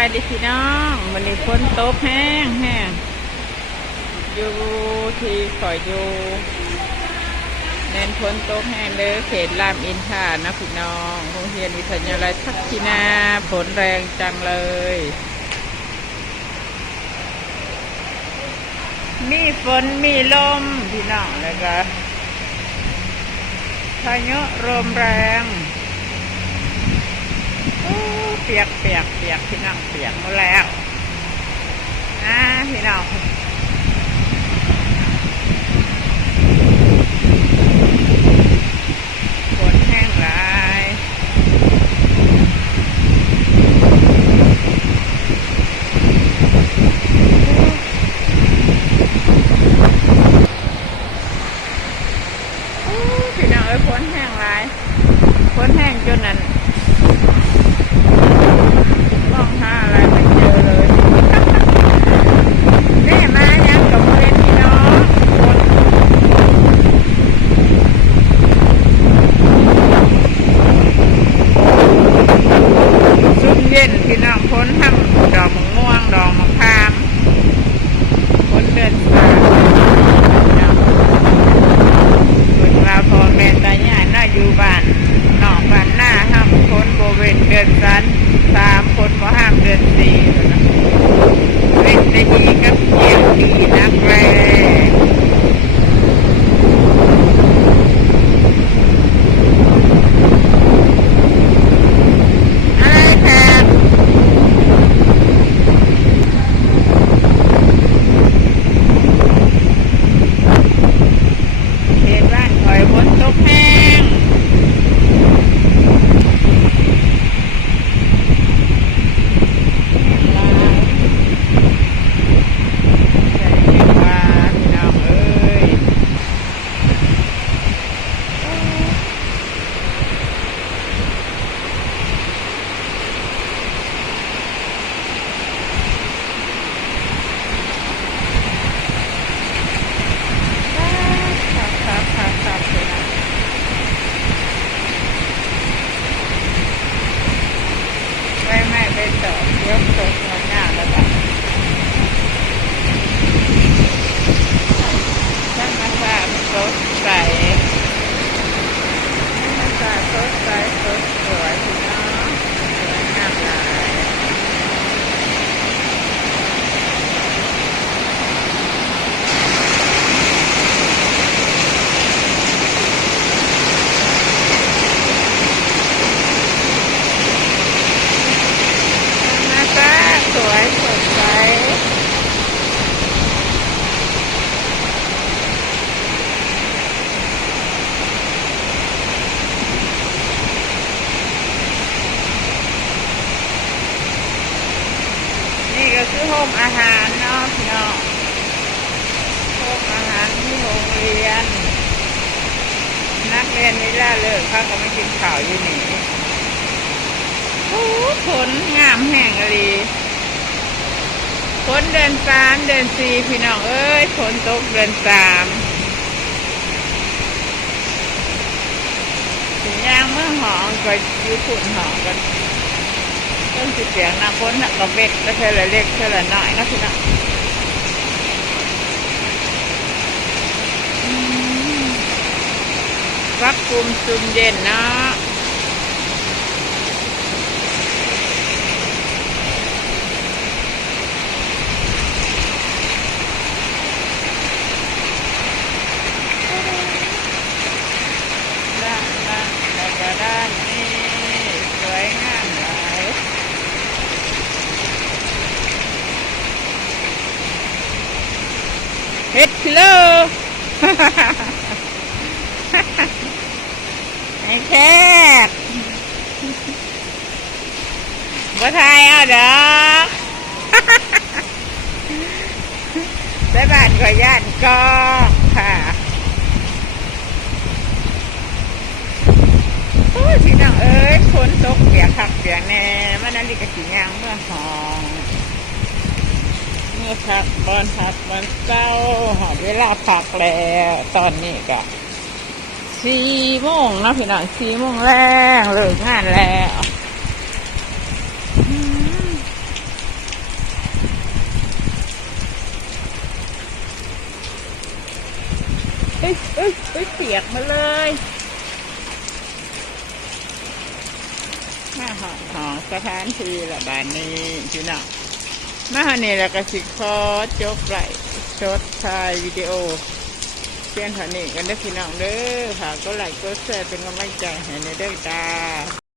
บายดีพี่น้องวันนี้ฝนตกแห้งอยู่ที่ขอยอยู่เน้นฝนตกแห้งเลยเขตรามอินทรานะพี่น้องโรงเรียนวิทยาลัยทักษิณาฝนแรงจังเลยมีฝนมีลมพี่น้องแล้วก็พายุลมแรงเปียกพี่น้องเปียกหมดแล้วพี่น้องฝนแห้งหลายพี่น้องฝนแห้งหลายฝนแห้งจนนั้นมองหาอะไรไม่เจอเลยแม่มายังกับเพื่อนพี่น้องซุ่มเย็นพี่น้องพ้นทำดอกมะม่วงดอกมะขามพ้นเดือนสามเวลาพอแม่ตายายน่าอยู่บ้านนอกบ้านหน้าห้ามพ้นโบเวนเดือน3คนก็ห้ามเดือน4เล่นได้ดีกับเกี่ยวดีนักแรงอะไรแทนเขตบ้านคอยฝนตกแห้งไม่ไปต่อยกตกเงินหน้าแล้วแบบถ้ามาสามันสดใสมาสาสดใสสดสวยพี่น้องสวยงามหลายสวยสดใสนี่ก็คือโฮมอาหารเนาะพี่น้องโฮมอาหารที่โรงเรียนนักเรียนเวลาเลิกเขาก็ไม่กินข้าวอยู่นี่ฝนงามแห้งเลยฝนเดือน3เดือน4พี่น้องเอ้ยฝนตกเดือน3ถึงย่างเมื่อหองก็อยู่ฝุ่นหองกันต้นสีเสียงนะฝนก็เบ็ดก็เท่าไรเล็กเท่าไรน้อยนะพี่น้องวักกุมซุ่มเย็นเนาะด้านนี้สวยงามหลายเฮ็ดพิโลไอ้แคบบ่ทายเอาดอกได้บ้านก็ย่านก็ค่ะพี่น้องเอ้ยฝนตกเปียกขักเปียกแน่มันนั่นดิกระสียางเมื่อหองเมื่อพักบอลพักวันเช้าหอมเวลาพักแล้วตอนนี้ก็4 โมงนะพี่น้อง4 โมงแรงเลิกงานแล้ว เปียกมาเลยมาของสถานที่ละบานนี้พี่น้องมาเนี่ยแล้วก็สิขอจบไลฟ์สดถ่ายวิดีโอเพียงเท่านี้กันเด้อพี่น้องเด้อฝากกดไลค์กดแชร์เป็นกำลังใจให้ในเด้อจ้า